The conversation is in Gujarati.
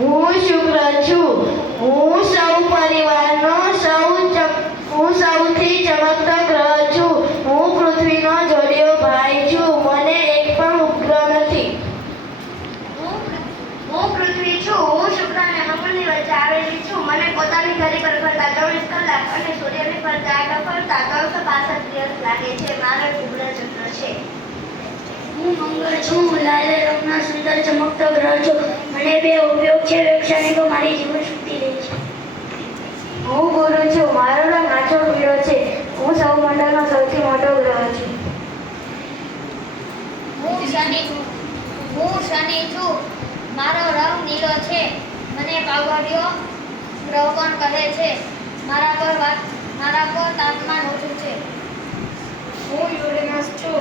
હું શુક્ર છું. હું સૌથી ચમકતો ગ્રહ છું. હું પૃથ્વીનો જોડિયો ભાઈ છું. મને એક પણ ઉપગ્રહ નથી. હું પૃથ્વી છું. હું શુક્ર અને મંગળની વચ્ચે આવેલી છું. મને પોતાની ધરી પર ફરતા 24 કલાક અને સૂર્યની ફરતે આગળ ફરતા 365 દિવસ લાગે છે. મારો ધ્રુવ ચંદ્ર છે. હું મંગળ છું. લાલ રંગનો સુંદર ચમકતો ગ્રહ છું. મને બે ઉપયોગ છે. વૈજ્ઞાનિકો મારી જીવન શક્તિ લે છે. હું ગુરુ છું. મારો રંગ આછો પીળો છે. હું સૌરમંડળનો સૌથી મોટો ગ્રહ છું. હું શનિ છું. મારો રંગ નીલો છે. મને પાવડિયો ગ્રહ પણ કહે છે. મારા પર તાપમાન ઓછું છે. હું યુરેનસ છું.